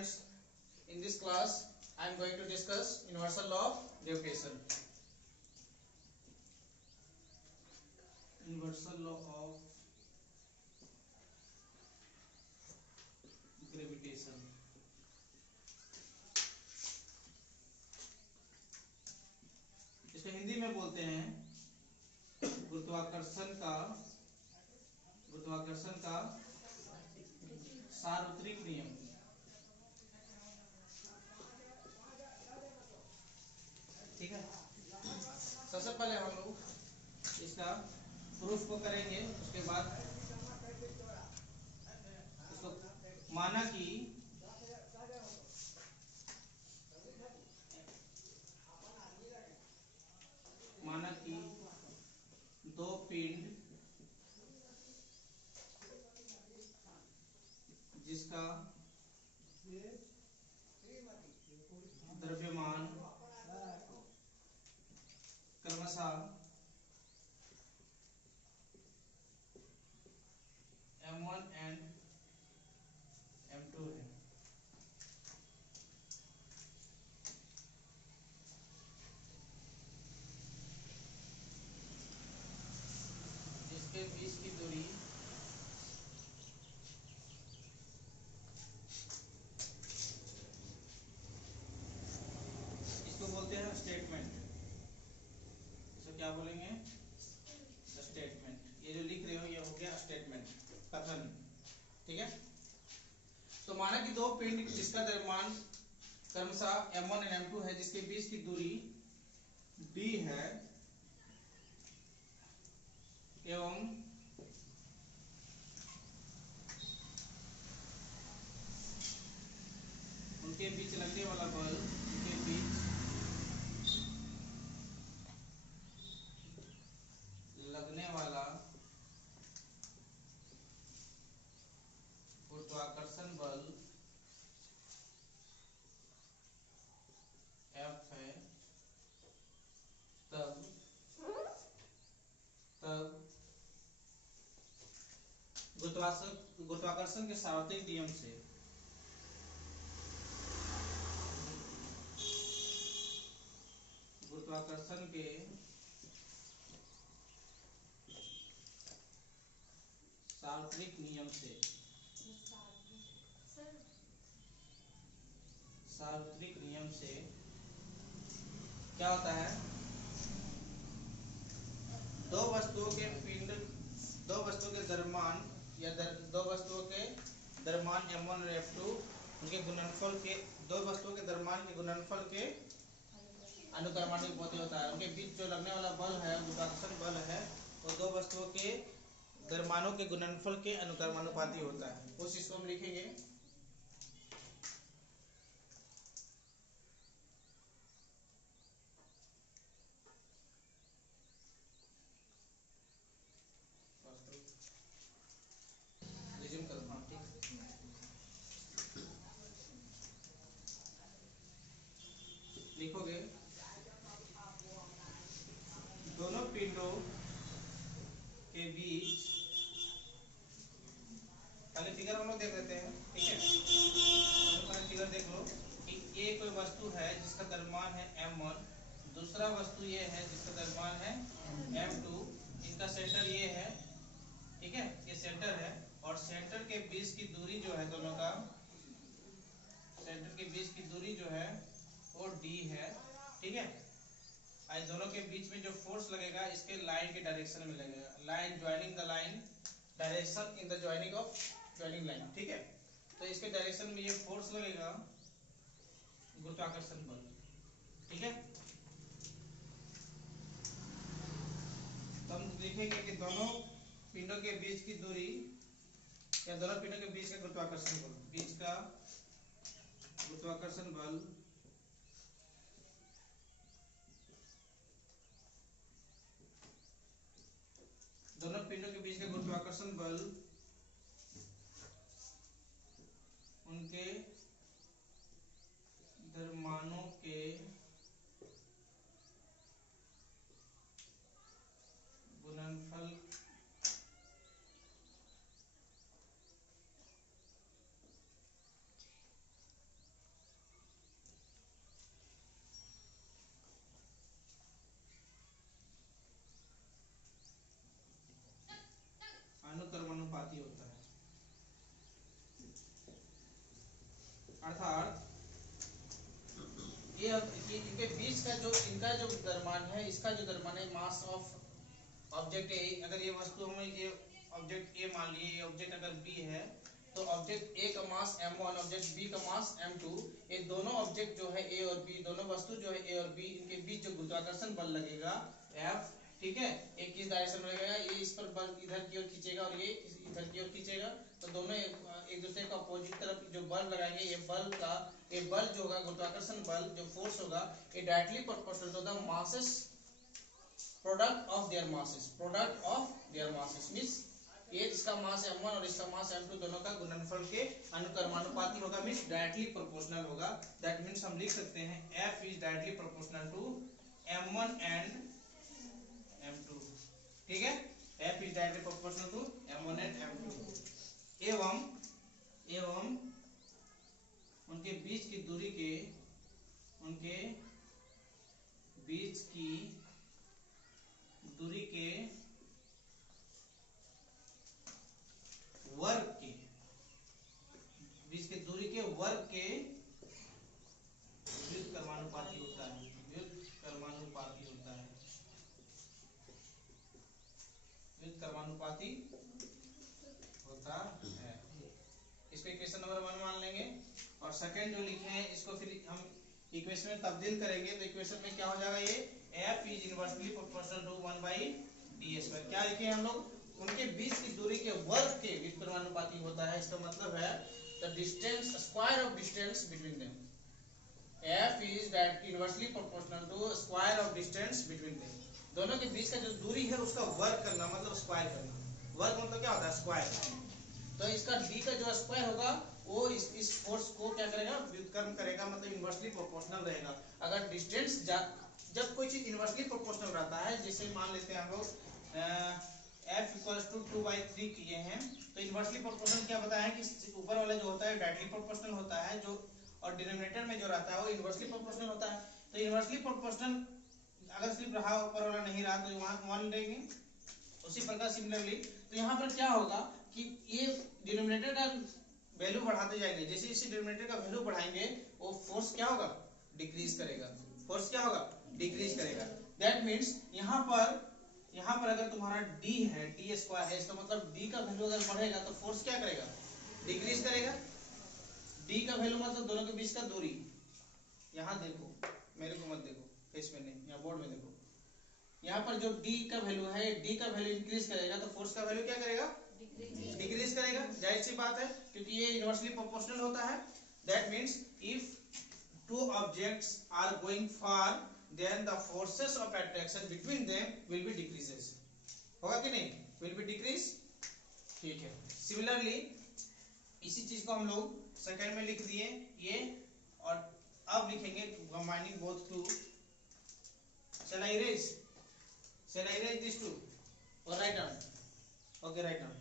students, in this class I am going to discuss universal law of gravitation. Universal law of gravitation. इसको हिंदी में बोलते हैं गुरुत्वाकर्षण का सार्वत्रिक नियम। ठीक है, सबसे पहले हम लोग इसका प्रूफ को करेंगे, उसके बाद इसको माना कि दो पिंड जिसका द्रव्यमान क्रमशः m1 एंड m2 है, जिसके बीच की दूरी इसको बोलते हैं स्टेटमेंट। इसको क्या बोलेंगे? स्टेटमेंट। ये जो लिख रहे हो ये हो गया स्टेटमेंट, कथन। ठीक है, तो माना कि दो पिंड जिसका द्रव्यमान क्रमशः m1 और m2 है, जिसके बीच की दूरी d है, एवं उनके बीच लगने वाला बल, उनके बीच लगने वाला गुरुत्वाकर्षण बल F है, तब गुरुत्वाकर्षण के सार्वत्रिक नियम से गुरुत्वाकर्षण के सार्वत्रिक नियम से क्या होता है? दो वस्तुओं के द्रव्यमान या दो वस्तुओं के द्रव्यमान m1 और f2 उनके गुणनफल के गुणनफल के अनुक्रमानुपाती होता है। उनके बीच जो लगने वाला बल है, गुरुत्वाकर्षण बल है, वो दो वस्तुओं के द्रव्यमानों के गुणनफल के अनुक्रमानुपाती होता है। उस चीज को हम लिखेंगे लिखोगे दोनों पिंडों के बीच, पहले फिगर हम लोग देख लेते हैं। ठीक है, तो पहले फिगर देख लो कि ये कोई वस्तु है जिसका द्रव्यमान है m1, दूसरा वस्तु ये है जिसका द्रव्यमान है m2, इनका सेंटर ये है। ठीक है, ये सेंटर है, और सेंटर के बीच की दूरी जो है, दोनों का सेंटर के बीच की दूरी जो है वो d है। ठीक है, आज दोनों के बीच में जो फोर्स लगेगा इसके लाइन के डायरेक्शन में लगेगा, line joining the line, direction in the joining of joining line. ठीक है, तो इसके डायरेक्शन में ये फोर्स लगेगा, गुरुत्वाकर्षण बल। ठीक है, तो हम लिखेंगे कि दोनों पिंडों के बीच की दूरी या दोनों पिंडों के बीच का गुरुत्वाकर्षण बल, बीच का गुरुत्वाकर्षण बल दोनों पिंडों के बीच का गुरुत्वाकर्षण बल उनके द्रव्यमानों के गुणनफल अर्थात ये इनके बीच का जो इनका जो द्रव्यमान है, इसका जो द्रव्यमान है मास ऑफ ऑब्जेक्ट ए, अगर ये वस्तु हमें ये ऑब्जेक्ट ए मान लिए, ये ऑब्जेक्ट अगर बी है, तो ऑब्जेक्ट ए का मास m1, ऑब्जेक्ट बी का मास m2, ये दोनों ऑब्जेक्ट जो है ए और बी, दोनों वस्तु जो है ए और बी, इनके बीच जो गुरुत्वाकर्षण बल लगेगा F, ठीक है, एक किस डायरेक्शन में लगेगा, ये इस पर बल इधर की ओर खींचेगा और ये इधर की ओर खींचेगा, तो दोनों एक दूसरे का अपोजिट तरफ जो बल लगाएंगे, ये बल जो होगा गुरुत्वाकर्षण बल, जो फोर्स होगा, ये directly proportional to the masses product of their masses means ये इसका मास m1 और इसका मास m2 दोनों का गुणनफल के अनुक्रमानुपाती होगा, मींस डायरेक्टली प्रोपोर्शनल होगा। दैट मींस हम लिख सकते हैं F is directly proportional to m1 and m2, ठीक है, F is directly proportional to m1 and m2 एवं उनके बीच की दूरी के दूरी के वर्ग के व्युत्क्रमानुपाती होता है, इसको इक्वेशन नंबर 1 मान लेंगे। और सेकंड जो लिखे हैं इसको फिर हम इक्वेशन में तब्दील करेंगे, तो इक्वेशन में क्या हो जाएगा, ये F is inversely proportional to 1/d²। क्या लिखे हम लोग, उनके बीच की दूरी के वर्ग के व्युत्क्रमानुपाती होता है। इसका मतलब है the distance, square of distance between them. F is that inversely proportional to square of distance between them. दोनों के बीच का जो दूरी है उसका वर्ग करना, मतलब स्क्वायर करना। वर्ग मतलब क्या होता है, स्क्वायर। तो इसका d का जो स्क्वायर होगा वो इस फोर्स को क्या करेगा, व्युत्क्रम करेगा, मतलब इनवर्सली प्रोपोर्शनल रहेगा। अगर डिस्टेंस जब कोई चीज इनवर्सली प्रोपोर्शनल रहता है, जैसे मान लेते हैं हम लोग F इक्वल्स टू 2/3 किए हैं, तो इनवर्सली प्रोपोर्शनल क्या बताया है कि ऊपर वाला जो होता है डायरेक्टली प्रोपोर्शनल होता है, जो और डिनोमिनेटर में जो रहता है वो इनवर्सली प्रोपोर्शनल होता है। तो इनवर्सली प्रोपोर्शनल अगर सिर्फ रहा, ऊपर वाला नहीं रहा, तो वहां 1 लेंगे। उसी प्रकार सिमिलरली तो यहाँ पर क्या होगा कि ये डिनोमिनेटर का वैल्यू बढ़ाते जाएंगे, जैसे जैसे डिनोमिनेटर का वैल्यू बढ़ाएंगे वो फोर्स क्या होगा, डिक्रीज करेगा। फोर्स क्या होगा, डिक्रीज करेगा। दैट मींस यहाँ पर अगर तुम्हारा d है, d स्क्वायर है, इसका मतलब d का वैल्यू अगर बढ़ेगा तो फोर्स क्या करेगा, डिक्रीज करेगा। d का वैल्यू मतलब दोनों के बीच का दूरी, यहाँ देखो, मेरे को मत देखो, फेस में नहीं, यहाँ बोर्ड में देखो। यहाँ पर जो d का वैल्यू है, d का वैल्यू इंक्रीज करेगा तो फोर्स का वैल्यू क्या करेगा, डिक्रीज करेगा। जाहिर सी बात है, क्योंकि ये इनवर्सली प्रोपोर्शनल होता है। That means if two objects are going far, then the forces of attraction between them will be decreases। होगा कि नहीं, will be decrease, ठीक है। सिमिलरली इसी चीज को हम लोग सेकंड में लिख दिए ये, और अब लिखेंगे combining both two. shall I erase these two or write down? Okay, write down